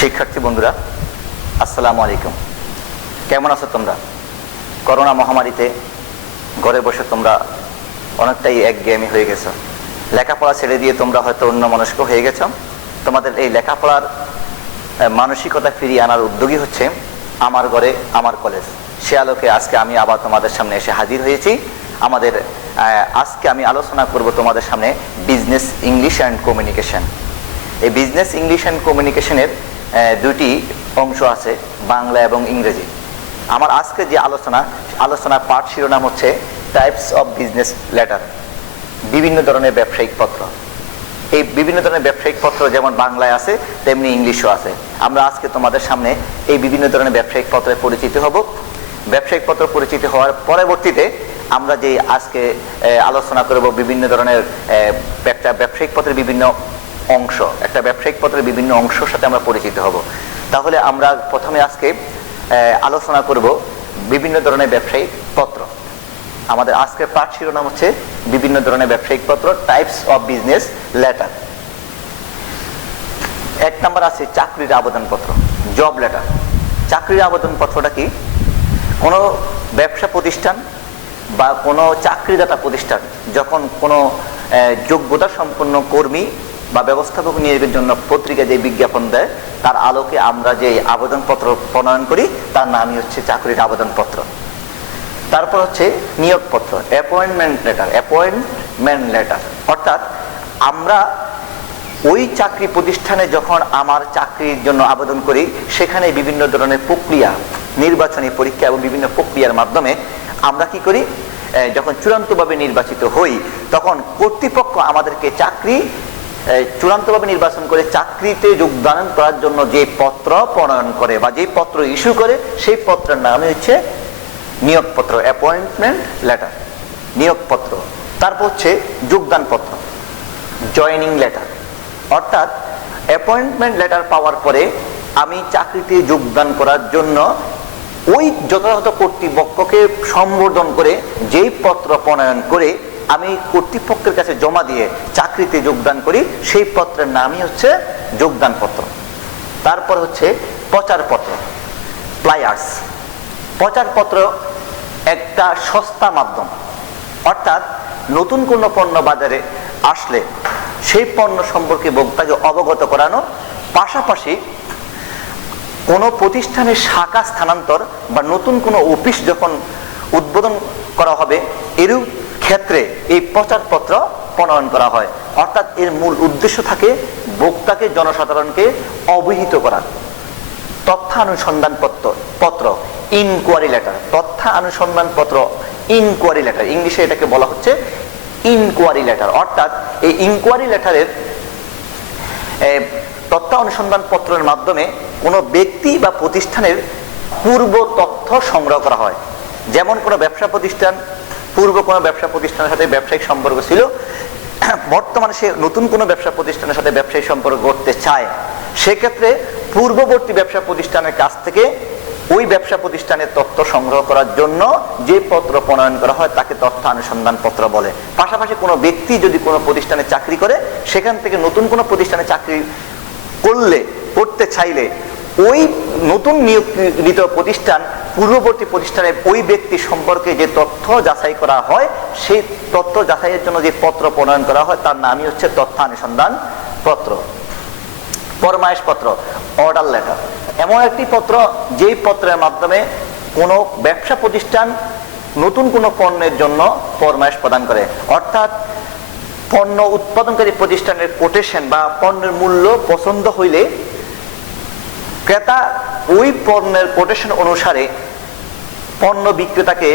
শিক্ষার্থী বন্ধুরা, আসসালামু আলাইকুম। কেমন আছো তোমরা? করোনা মহামারীতে ঘরে বসে তোমরা অনেকটাই একঘেয়েমি হয়ে গেছো। লেখাপড়া ছেড়ে দিয়ে তোমরা হয়তো অন্যমনস্ক হয়ে গেছো। তোমাদের এই লেখাপড়ার মানসিকতা ফিরিয়ে আনার উদ্যোগী হচ্ছে আমার ঘরে আমার কলেজ। সে আলোকে আজকে আমি আবার তোমাদের সামনে এসে হাজির হয়েছি। আজকে আমি আলোচনা করব তোমাদের সামনে বিজনেস ইংলিশ অ্যান্ড কমিউনিকেশন। এই বিজনেস ইংলিশ অ্যান্ড কমিউনিকেশনের দুটি অংশ আছে, বাংলা এবং ইংরেজি। আমার আজকে যে আলোচনার পাঠ শিরোনাম হচ্ছে টাইপস অফ বিজনেস লেটার, বিভিন্ন ধরনের ব্যবসায়িক পত্র। এই বিভিন্ন ধরনের ব্যবসায়িক পত্র যেমন বাংলায় আছে তেমনি ইংলিশও আছে। আমরা আজকে তোমাদের সামনে এই বিভিন্ন ধরনের ব্যবসায়িক পত্রে পরিচিত হব। ব্যবসায়িক পত্র পরিচিত হওয়ার পরবর্তীতে আমরা যে আজকে আলোচনা করব বিভিন্ন ধরনের একটা ব্যবসায়িক পত্রের বিভিন্ন অংশের সাথে আমরা পরিচিত হব। তাহলে আমরা প্রথমে আজকে আলোচনা করব বিভিন্ন ধরনের ব্যবসায়িক পত্র। আমাদের আজকের পাঠ শিরোনাম হচ্ছে বিভিন্ন ধরনের ব্যবসায়িক পত্র, টাইপস অফ বিজনেস লেটার। এক নাম্বার আছে চাকরির আবেদনপত্র, জব লেটার। চাকরির আবেদনপত্রটা কি? কোনো ব্যবসা প্রতিষ্ঠান বা কোনো চাকরিদাতা প্রতিষ্ঠান যখন কোনো যোগ্যতা সম্পন্ন কর্মী বা ব্যবস্থাপক নিয়োগের জন্য পত্রিকায় যে বিজ্ঞাপন দেয়, তার আলোকে আমরা যে আবেদনপত্র প্রণয়ন করি তার নামই হচ্ছে চাকরির আবেদনপত্র। তারপর হচ্ছে নিয়োগপত্র, অ্যাপয়েন্টমেন্ট লেটার। অর্থাৎ আমরা ওই চাকরি প্রতিষ্ঠানে যখন আমার চাকরির জন্য আবেদন করি, সেখানে বিভিন্ন ধরনের প্রক্রিয়া, নির্বাচনী পরীক্ষা এবং বিভিন্ন প্রক্রিয়ার মাধ্যমে আমরা কি করি, যখন চূড়ান্তভাবে নির্বাচিত হই তখন কর্তৃপক্ষ আমাদেরকে চূড়ান্তভাবে নির্বাচন করে চাকরিতে যোগদান করার জন্য যে পত্র প্রণয়ন করে বা যে পত্র ইস্যু করে, সেই পত্রের নামই হচ্ছে নিয়োগপত্র, অ্যাপয়েন্টমেন্ট লেটার, নিয়োগপত্র। তারপর হচ্ছে যোগদানপত্র, জয়েনিং লেটার। অর্থাৎ অ্যাপয়েন্টমেন্ট লেটার পাওয়ার পরে আমি চাকরিতে যোগদান করার জন্য ওই যথাযথ কর্তৃপক্ষকে সম্বোধন করে যেই পত্র প্রণয়ন করে আমি কর্তৃপক্ষের কাছে জমা দিয়ে চাকরিতে যোগদান করি, সেই পত্রের নামই হচ্ছে যোগদানপত্র। তারপর হচ্ছে প্রচারপত্র, ফ্লায়ার্স। প্রচারপত্র একটা সস্তা মাধ্যম। অর্থাৎ নতুন কোনো পণ্য বাজারে আসলে সেই পণ্য সম্পর্কে ভোক্তাকে অবগত করানো, পাশাপাশি কোনো প্রতিষ্ঠানের শাখা স্থানান্তর বা নতুন কোনো অফিস যখন উদ্বোধন করা হবে, এরূপ ক্ষেত্রে এই প্রচারপত্র প্রণয়ন করা হয়। অর্থাৎ এর মূল উদ্দেশ্য থাকে ভোক্তাকে, জনসাধারণকে অবহিত করা। তথ্যানুসন্ধান পত্র, ইনকোয়ারি লেটার। তথ্যানুসন্ধান পত্র, ইনকোয়ারি লেটার, ইংলিশে এটাকে বলা হচ্ছে ইনকোয়ারি লেটার। অর্থাৎ এই ইনকোয়ারি লেটারের তথ্য অনুসন্ধান পত্রের মাধ্যমে কোনো ব্যক্তি বা প্রতিষ্ঠানের পূর্ব তথ্য সংগ্রহ করা হয়। যেমন কোনো ব্যবসা প্রতিষ্ঠান পূর্ব কোনো ব্যবসা প্রতিষ্ঠানের সাথে ব্যবসায়িক সম্পর্ক ছিল, বর্তমানে সে নতুন কোনো ব্যবসা প্রতিষ্ঠানের সাথে ব্যবসায়িক সম্পর্ক করতে চায়, সেক্ষেত্রে পূর্ববর্তী ব্যবসা প্রতিষ্ঠানের কাছ থেকে ওই ব্যবসা প্রতিষ্ঠানের তথ্য সংগ্রহ করার জন্য যে পত্র প্রণয়ন করা হয় তাকে তথ্য অনুসন্ধান পত্র বলে। পাশাপাশি কোনো ব্যক্তি যদি কোনো প্রতিষ্ঠানে চাকরি করে, সেখান থেকে নতুন কোনো প্রতিষ্ঠানে চাকরি করতে চাইলে ওই নতুন নিয়োগকৃত প্রতিষ্ঠান পূর্ববর্তী প্রতিষ্ঠানের ওই ব্যক্তি সম্পর্কে যে তথ্য যাচাই করা হয়, সেই তথ্য যাচাইয়ের জন্য যে পত্র প্রণয়ন করা হয় তার নামই হচ্ছে তথ্য অনুসন্ধান পত্র। ফরমায়েশ পত্র, অর্ডার লেটার। এমন একটি পত্র যেই পত্রের মাধ্যমে কোনো ব্যবসা প্রতিষ্ঠান নতুন কোনো পণ্যের জন্য ফরমায়েশ প্রদান করে। অর্থাৎ পণ্য উৎপাদনকারী প্রতিষ্ঠানের কোটেশন বা পণ্যের মূল্য পছন্দ হইলে ক্রেতা ওই পণ্যের কোটেশন অনুসারে পণ্য বিক্রেতাকে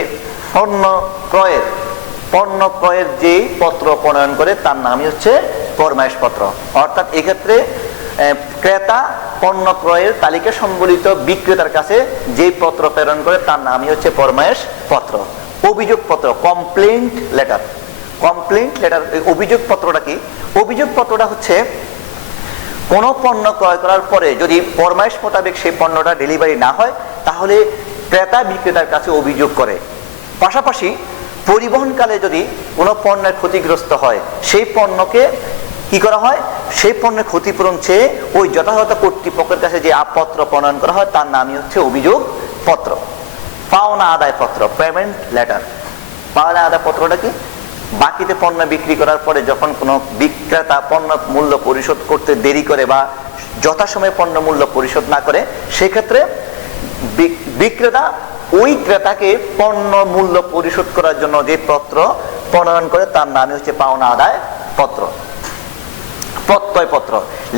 পণ্য ক্রয়ের যে পত্র প্রণয়ন করে তার নামই হচ্ছে ফরমায়েশ পত্র। অর্থাৎ এক্ষেত্রে ক্রেতা পণ্য ক্রয়ের তালিকা সম্বলিত বিক্রেতার কাছে যে পত্র প্রেরণ করে তার নামই হচ্ছে ফরমায়েশ পত্র। অভিযোগ পত্র, কমপ্লেইন্ট লেটার। অভিযোগ পত্রটা কি? অভিযোগ পত্রটা হচ্ছে কোনো পণ্য ক্রয় করার পরে যদি ফরমায়েশ মোতাবেক সেই পণ্যটা ডেলিভারি না হয়, তাহলে ক্রেতা বিক্রেতার কাছে অভিযোগ করে। পাশাপাশি পরিবহনকালে যদি কোনো পণ্যের ক্ষতিগ্রস্ত হয়, সেই পণ্যকে কি করা হয়, সেই পণ্যের ক্ষতিপূরণ চেয়ে ওই যথাযথ কর্তৃপক্ষের কাছে যে পত্র প্রণয়ন করা হয় তার নামই হচ্ছে অভিযোগ পত্র। পাওনা আদায় পত্র, পেমেন্ট লেটার। পাওনা আদায় পত্রটা কি, বাকিতে পণ্য বিক্রি করার পরে যখন কোনো বিক্রেতা পণ্য মূল্য পরিশোধ করতে দেরি করে বা যথাসময়ে পণ্য মূল্য পরিশোধ না করে, সেক্ষেত্রে বিক্রেতা ওই ক্রেতাকে পণ্য মূল্য পরিশোধ করার জন্য যে পত্র প্রণয়ন করে তার নামই হচ্ছে পাওনা আদায় পত্র। প্রত্যয় পত্র,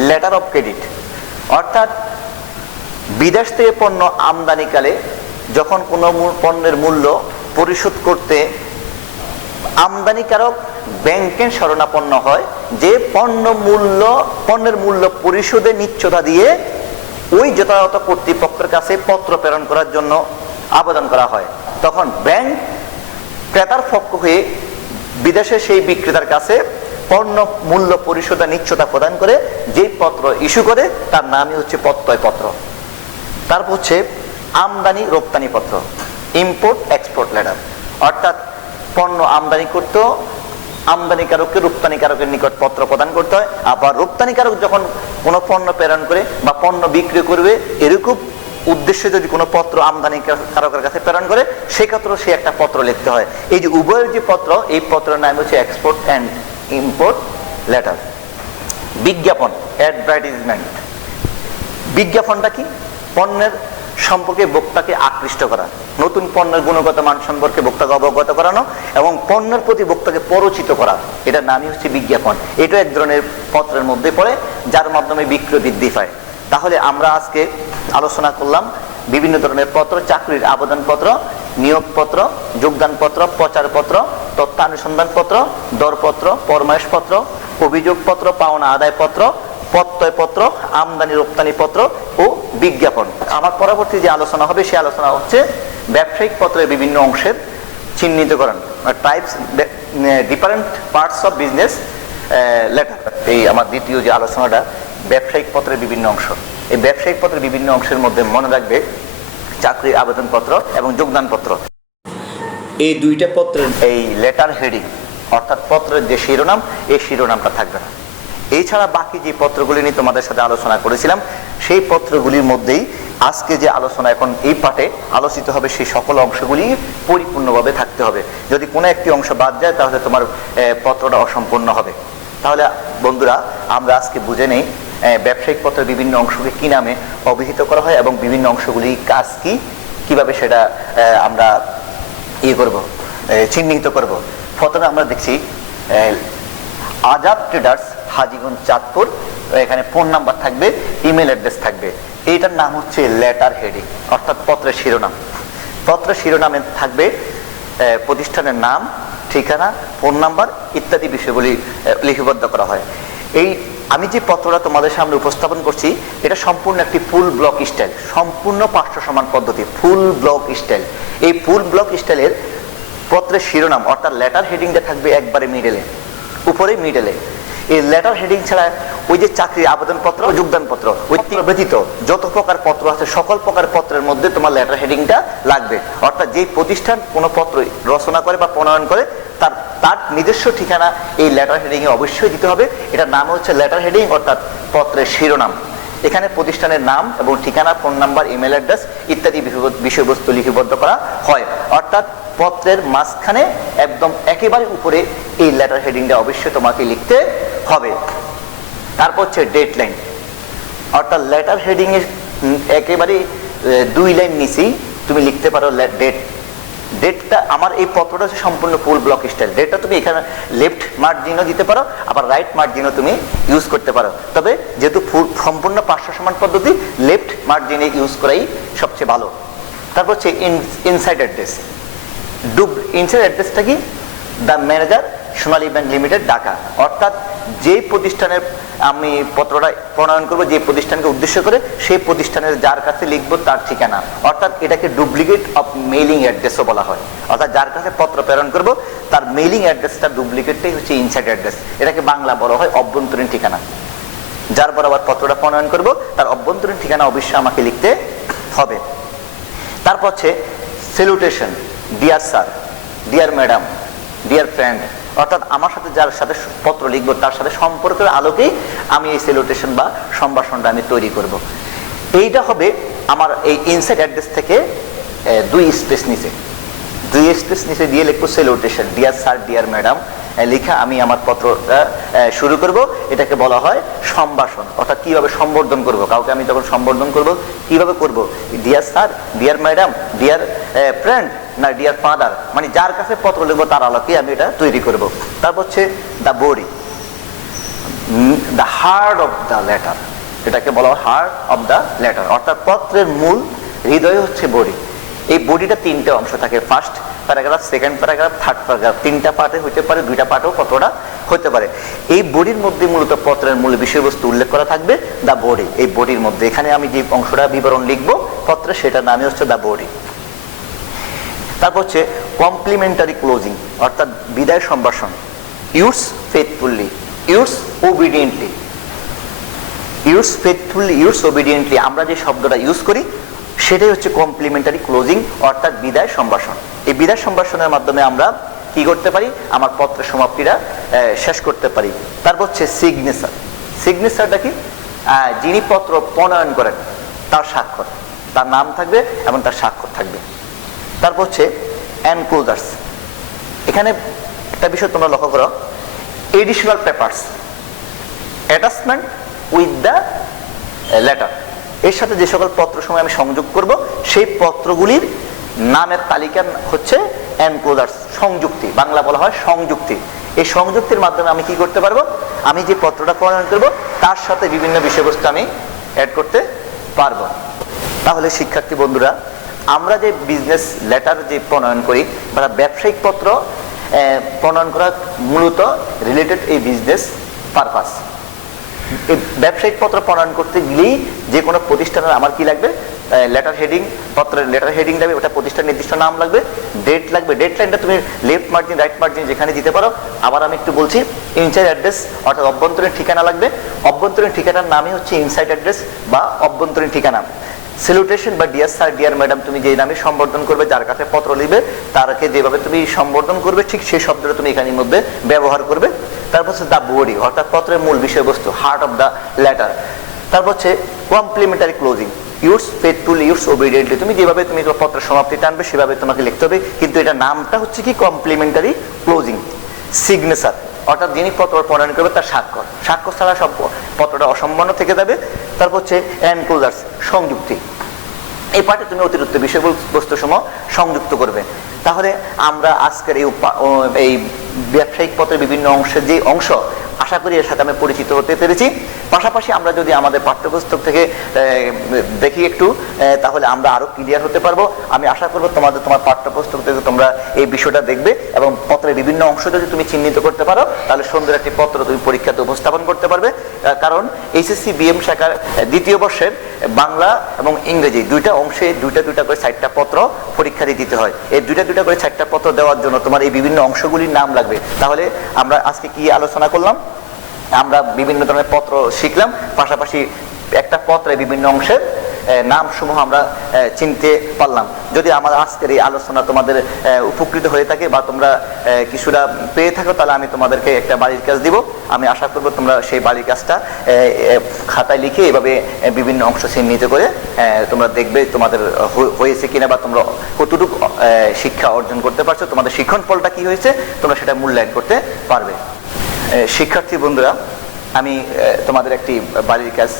লেটার অফ ক্রেডিট, অর্থাৎ বিদেশ থেকে পণ্য আমদানিকালে যখন কোনো পণ্যের মূল্য পরিশোধ করতে আমদানিকারক ব্যাংকের শরণাপন্ন হয়, যে পণ্যের মূল্য পরিশোধে নিশ্চয়তা দিয়ে ওই যথাযথ কর্তৃপক্ষের কাছে পত্র প্রেরণ করার জন্য আবেদন করা হয়, তখন ব্যাংক ক্রেতার পক্ষ হয়ে বিদেশে সেই বিক্রেতার কাছে পণ্য মূল্য পরিশোধের নিশ্চয়তা প্রদান করে যেই পত্র ইস্যু করে তার নামই হচ্ছে প্রত্যয় পত্র। তারপর হচ্ছে আমদানি রপ্তানি পত্র, ইম্পোর্ট এক্সপোর্ট লেটার, অর্থাৎ পণ্য আমদানি করতে আমদানিকারককে রপ্তানিকারকের নিকট পত্র প্রদান করতে হয়, আবার রপ্তানিকারক যখন কোনো পণ্য প্রেরণ করে বা পণ্য বিক্রি করবে এরকম উদ্দেশ্যে যদি কোনো পত্র আমদানিকারকের কাছে প্রেরণ করে সেক্ষেত্রেও সে একটা পত্র লিখতে হয়। এই যে উভয়ের যে পত্র, এই পত্রের নাম হচ্ছে এক্সপোর্ট অ্যান্ড ইম্পোর্ট লেটার। বিজ্ঞাপন, অ্যাডভার্টাইজমেন্ট। বিজ্ঞাপনটা কি, পণ্যের সম্পর্কে ভোক্তাকে আকৃষ্ট করা, নতুন পণ্যের গুণগত মান সম্পর্কে ভোক্তাকে অবগত করানো এবং পণ্যের প্রতি ভোক্তাকে পরিচিত করা, এটার নামই হচ্ছে বিজ্ঞাপন। এটা এক ধরনের পত্রের মধ্যে পড়ে যার মাধ্যমে বিক্রয় বৃদ্ধি পায়। তাহলে আমরা আজকে আলোচনা করলাম বিভিন্ন ধরনের পত্র: চাকরির আবেদনপত্র, নিয়োগপত্র, যোগদানপত্র, প্রচারপত্র, তথ্যানুসন্ধানপত্র, দরপত্র, ফরমায়েশপত্র, অভিযোগপত্র, পাওনা আদায়পত্র, প্রত্যয়পত্র, আমদানি রপ্তানি পত্র ও বিজ্ঞাপন। আমার পরবর্তী যে আলোচনা হবে সে আলোচনা হচ্ছে ব্যবসায়িক পত্রের বিভিন্ন অংশের চিহ্নিতকরণ, types, different parts of business letter. এই আমার দ্বিতীয় যে আলোচনাটা ব্যবসায়িক পত্রের বিভিন্ন অংশ। এই ব্যবসায়িক পত্রের বিভিন্ন অংশের মধ্যে মনে রাখবে চাকরির আবেদনপত্র এবং যোগদানপত্র, এই দুইটা পত্রের এই লেটার হেডিং অর্থাৎ পত্রের যে শিরোনাম, এই শিরোনামটা থাকবে না। এছাড়া বাকি যে পত্রগুলি নিয়ে তোমাদের সাথে আলোচনা করেছিলাম সেই পত্রগুলির মধ্যেই আজকে যে আলোচনা এখন এই পাঠে আলোচিত হবে সেই সকল অংশগুলি পরিপূর্ণভাবে থাকতে হবে। যদি কোনো একটি অংশ বাদ যায় তাহলে তোমার পত্রটা অসম্পূর্ণ হবে। তাহলে বন্ধুরা আমরা আজকে বুঝে নেই ব্যবসায়িক পত্রের বিভিন্ন অংশকে কি নামে অভিহিত করা হয় এবং বিভিন্ন অংশগুলি কাজ কি, কিভাবে সেটা আমরা করব, চিহ্নিত করব। প্রথমে আমরা দেখছি আজাদ ট্রেডার্স, হাজীগঞ্জ, চাঁদপুর। এখানে ফোন নাম্বার থাকবে, ইমেল অ্যাড্রেস থাকবে। এইটার নাম হচ্ছে লেটার হেডিং অর্থাৎ পত্রের শিরোনাম। পত্রের শিরোনামে থাকবে প্রতিষ্ঠানের নাম, ঠিকানা, ফোন নাম্বার ইত্যাদি বিষয়গুলি লিপিবদ্ধ করা হয়। এই আমি যে পত্রটা তোমাদের সামনে উপস্থাপন করছি এটা সম্পূর্ণ একটি ফুল ব্লক স্টাইল, সম্পূর্ণ 500 সমান পদ্ধতি, ফুল ব্লক স্টাইল। এই ফুল ব্লক স্টাইলের পত্রের শিরোনাম অর্থাৎ লেটার হেডিংটা থাকবে একবারে মিডলে, উপরে মিডলে। এই লেটার হেডিং ছাড়া ওই যে চাকরির আবেদনপত্র, যোগদানপত্র, ওই ব্যতীত যত প্রকার পত্র আছে সকল প্রকার পত্রের মধ্যে তোমার লেটার হেডিংটা লাগবে। অর্থাৎ যেই প্রতিষ্ঠান কোনো পত্র রচনা করে বা প্রণয়ন করে তার নিজস্ব ঠিকানা এই লেটার হেডিং এ অবশ্যই দিতে হবে। এটার নাম হচ্ছে লেটার হেডিং অর্থাৎ পত্রের শিরোনাম। এখানে প্রতিষ্ঠানের নাম এবং ঠিকানা, ফোন নাম্বার, ইমেল অ্যাড্রেস ইত্যাদি বিষয়বস্তু লিপিবদ্ধ করা হয়। অর্থাৎ পত্রের মাঝখানে একদম একেবারে উপরে এই লেটার হেডিংটা অবশ্যই তোমাকে লিখতে হবে। তারপর হচ্ছে ডেডলাইন অর্থাৎ লেটার হেডিং এর একেবারে 2 লাইন নিচেই তুমি লিখতে পারো ডেটটা। আমার এই পত্রটা হচ্ছে সম্পূর্ণ ফুল ব্লক স্টাইল। ডেটটা তুমি এখানে লেফট মার্জিনও দিতে পারো, আবার রাইট মার্জিনও তুমি ইউজ করতে পারো। তবে যেহেতু সম্পূর্ণ 500 সমান পদ্ধতি, লেফট মার্জিনে ইউজ করাই সবচেয়ে ভালো। তারপর হচ্ছে ইনসাইড অ্যাড্রেস। ইনসাইড অ্যাড্রেসটা কি? The manager, Sonali bank limited, Dhaka. অর্থাৎ যে প্রতিষ্ঠানের আমি পত্রটা প্রণয়ন করবো, যে প্রতিষ্ঠানকে উদ্দেশ্য করে, সেই প্রতিষ্ঠানের যার কাছে লিখবো তার ঠিকানা। অর্থাৎ এটাকে ডুপ্লিকেট অফ মেইলিং অ্যাড্রেসও বলা হয়। অর্থাৎ যার কাছে পত্র প্রেরণ করবো তার মেইলিং অ্যাড্রেসটা ডুপ্লিকেটটাই হচ্ছে ইনসাইড অ্যাড্রেস। এটাকে বাংলা বলা হয় অভ্যন্তরীণ ঠিকানা। যার বরাবর পত্রটা প্রণয়ন করবো তার অভ্যন্তরীণ ঠিকানা অবশ্যই আমাকে লিখতে হবে। তারপর হচ্ছে salutation, dear sir, deer madam, dear friend, অর্থাৎ আমার সাথে যার সাথে পত্র লিখবো তার সাথে সম্পর্কের আলোকেই আমি এই স্যালুটেশন বা সম্ভাষণটা আমি তৈরি করব। এইটা হবে আমার এই ইনসাইড অ্যাড্রেস থেকে 2 স্পেস নিচে দিয়ে লিখবো salutation, dear sir, deer madam লেখা আমি আমার পত্রটা শুরু করব। এটাকে বলা হয় সম্ভাষণ, অর্থাৎ কিভাবে সম্বোধন করব কাউকে। আমি যখন সম্বোধন করব কিভাবে করব, dear sir, deer madam, dear friend, না ডিয়ার ফাদার, মানে যার কাছে পত্র লিখবো তার আলোকে আমি এটা তৈরি করব। তারপর হচ্ছে the body, the heart of the letter, এটাকে বলা হয় হার্ট অফ দ্য লেটার, অর্থাৎ পত্রের মূল হৃদয় হচ্ছে বডি। এই বডিটা 3টে অংশ থাকে, first paragraph, second paragraph, third paragraph, 3টা পার্টে হতে পারে, 2টা পার্টেও পত্রটা হতে পারে। এই বডির মধ্যে মূলত পত্রের মূল বিষয়বস্তু উল্লেখ করা থাকবে, দ্য বডি। এই বডির মধ্যে এখানে আমি যে অংশটা বিবরণ লিখবো পত্রে, সেটার নামই হচ্ছে দ্য বডি। তারপর হচ্ছে কমপ্লিমেন্টারি ক্লোজিং, অর্থাৎ বিদায় সম্ভাষণ। Use faithfully, yours obediently, use faithfully, yours obediently, আমরা যে শব্দটা ইউজ করি সেটাই হচ্ছে কমপ্লিমেন্টারি ক্লোজিং, অর্থাৎ বিদায় সম্ভাষণ। এই বিদায় সম্ভাষণের মাধ্যমে আমরা কি করতে পারি, আমার পত্রের সমাপ্তিটা শেষ করতে পারি। তারপর হচ্ছে সিগনেচার। সিগনেচারটা কি, যিনি পত্র প্রণয়ন করেন তার স্বাক্ষর, তার নাম থাকবে এবং তার স্বাক্ষর থাকবে। তারপর হচ্ছে এনক্লোজার্স। এখানে একটা বিষয় তোমরা লক্ষ্য করো, additional papers attachment with the letter. এর সাথে যে সকল পত্র সময় আমি সংযোগ করব সেই পত্রগুলির নামের তালিকা হচ্ছে এনক্লোজার্স, সংযুক্তি, বাংলা বলা হয় সংযুক্তি। এই সংযুক্তির মাধ্যমে আমি কি করতে পারবো, আমি যে পত্রটা প্রণয়ন করব তার সাথে বিভিন্ন বিষয়বস্তু আমি অ্যাড করতে পারবো। তাহলে শিক্ষার্থী বন্ধুরা, আমরা যে বিজনেস লেটার যে প্রণয়ন করি বা ব্যবসায়িক পত্র প্রণয়ন করা মূলত রিলেটেড এই বিজনেস পারপাস। এই ব্যবসায়িক পত্র প্রণয়ন করতে গেলেই যে কোনো প্রতিষ্ঠানের আমার কি লাগবে, লেটার হেডিং, পত্রের লেটার হেডিং লাগবে, ওটা প্রতিষ্ঠান নির্দিষ্ট নাম লাগবে, ডেট লাগবে, ডেট লাইনটা তুমি লেফট মার্জিন রাইট মার্জিন যেখানে দিতে পারো। আবার আমি একটু বলছি, ইনসাইড অ্যাড্রেস অর্থাৎ অভ্যন্তরীণ ঠিকানা লাগবে। অভ্যন্তরীণ ঠিকানার নামই হচ্ছে ইনসাইড অ্যাড্রেস বা অভ্যন্তরীণ ঠিকানা। স্যালুটেশন বা ডিয়ার স্যার, ডিয়ার ম্যাডাম, তুমি যে নামে সম্বোধন করবে, যার কাছে পত্র লিখবে তারকে যেভাবে তুমি সম্বোধন করবে ঠিক সেই শব্দটা তুমি এখানের মধ্যে ব্যবহার করবে। তারপর হচ্ছে দ্য বডি, অর্থাৎ পত্রের মূল বিষয়বস্তু, হার্ট অফ দ্য লেটার। তারপর হচ্ছে complimentary closing, yours faithfully, yours obediently, তুমি যেভাবে তুমি পত্রের সমাপ্তি টানবে সেভাবে তোমাকে লিখতে হবে, কিন্তু এটা নামটা হচ্ছে কি কমপ্লিমেন্টারি ক্লোজিং। সিগনেচার, অর্থাৎ যিনি পত্র প্রণয়ন করবে তার স্বাক্ষর, স্বাক্ষর ছাড়া সব পত্রটা অসম্পন্ন থেকে যাবে। তারপর হচ্ছে এনক্লোজার্স, সংযুক্তি। এই পাঠে তুমি অতিরিক্ত বিষয়বস্তু সমূহ সংযুক্ত করবে। তাহলে আমরা আজকের এই ব্যবসায়িক পত্রের বিভিন্ন অংশের যে অংশ, আশা করি এর সাথে আমি পরিচিত হতে পেরেছি। পাশাপাশি আমরা যদি আমাদের পাঠ্যপুস্তক থেকে দেখি একটু, তাহলে আমরা আরো ক্লিয়ার হতে পারবো। আমি আশা করবো তোমার পাঠ্যপুস্তক থেকে তোমরা এই বিষয়টা দেখবে এবং পত্রের বিভিন্ন অংশ যদি তুমি চিহ্নিত করতে পারো তাহলে সুন্দর একটি পত্র তুমি পরীক্ষাতে উপস্থাপন করতে পারবে। কারণ এইচএসসি বিএম শাখার দ্বিতীয় বর্ষের বাংলা এবং ইংরেজি দুইটা অংশে দুইটা করে 4টা পত্র পরীক্ষা দিতে হয়। এই দুইটা করে 4টা পত্র দেওয়ার জন্য তোমার এই বিভিন্ন অংশগুলির নাম লাগবে। তাহলে আমরা আজকে কি আলোচনা করলাম, আমরা বিভিন্ন ধরনের পত্র শিখলাম, পাশাপাশি একটা পত্রের বিভিন্ন অংশের নাম সমূহ আমরা চিনতে পারলাম। যদি আমাদের আজকের এই আলোচনা তোমাদের উপকৃত হয়ে থাকে বা তোমরা কিছুটা পেয়ে থাকো, তাহলে আমি তোমাদেরকে একটা বাড়ির কাজ দিব। আমি আশা করবো তোমরা সেই বাড়ির কাজটা খাতায় লিখে এভাবে বিভিন্ন অংশ চিহ্নিত করে তোমরা দেখবে তোমাদের হয়েছে কিনা বা তোমরা কতটুকু শিক্ষা অর্জন করতে পারছো, তোমাদের শিক্ষণ ফলটা কি হয়েছে তোমরা সেটা মূল্যায়ন করতে পারবে। শিক্ষার্থী বন্ধুরা, আমি তোমাদের একটি বাড়ির কাজ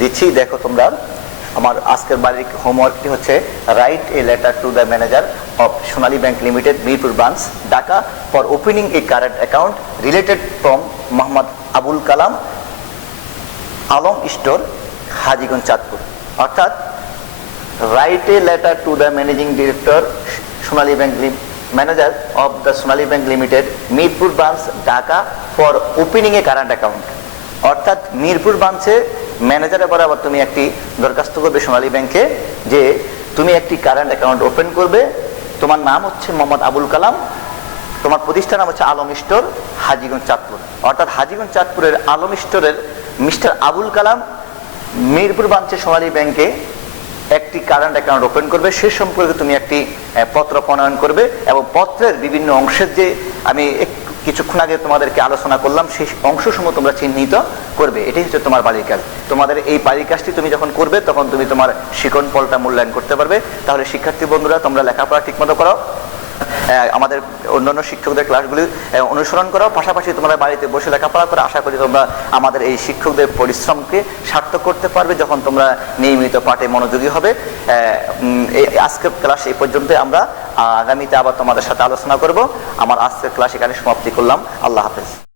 দিচ্ছি, দেখো তোমরা। আমার আজকের বাড়ির হোমওয়ার্কটি হচ্ছে write a letter to the manager of Sonali bank limited, Mirpur branch, Dhaka, for opening a current account related from Mohammad Abul Kalam, Alam store, Hajiganj, Chandpur. অর্থাৎ write a letter to the managing director Sonali bank manager of the Sonali bank limited, Mirpur branch, Dhaka, for opening a current account. অর্থাৎ মিরপুর ব্রাঞ্চে ম্যানেজারের বরাবর তুমি একটি দরখাস্ত করবে সোনালী ব্যাংকে যে তুমি একটি কারেন্ট অ্যাকাউন্ট ওপেন করবে। তোমার নাম হচ্ছে মোহাম্মদ আবুল কালাম, তোমার প্রতিষ্ঠান নাম হচ্ছে আলম স্টোর, হাজীগঞ্জ, চাঁদপুর। অর্থাৎ হাজীগঞ্জ চাঁদপুরের আলম স্টোরের মিস্টার আবুল কালাম মিরপুর ব্রাঞ্চে সোনালী ব্যাংকে একটি কারেন্ট অ্যাকাউন্ট ওপেন করবে। সে সম্পর্কে তুমি একটি পত্র প্রণয়ন করবে এবং পত্রের বিভিন্ন অংশের যে আমি কিছুক্ষণ আগে তোমাদেরকে আলোচনা করলাম সেই অংশসমূহ তোমরা চিহ্নিত করবে। এটাই হচ্ছে তোমার বাড়ির কাজ। তোমাদের এই বাড়ির কাজটি তুমি যখন করবে তখন তুমি তোমার শিখন ফলটা মূল্যায়ন করতে পারবে। তাহলে শিক্ষার্থী বন্ধুরা, তোমরা লেখাপড়া ঠিকমতো করো, আমাদের অন্যান্য শিক্ষকদের ক্লাসগুলি অনুসরণ করো, পাশাপাশি তোমরা বাড়িতে বসে লেখাপড়া করো। আশা করি তোমরা আমাদের এই শিক্ষকদের পরিশ্রমকে সার্থক করতে পারবে যখন তোমরা নিয়মিত পাঠে মনোযোগী হবে। আজকের ক্লাস এই পর্যন্ত। আমরা আগামীতে আবার তোমাদের সাথে আলোচনা করব। আমার আজকের ক্লাস এখানে সমাপ্তি করলাম। আল্লাহ হাফেজ।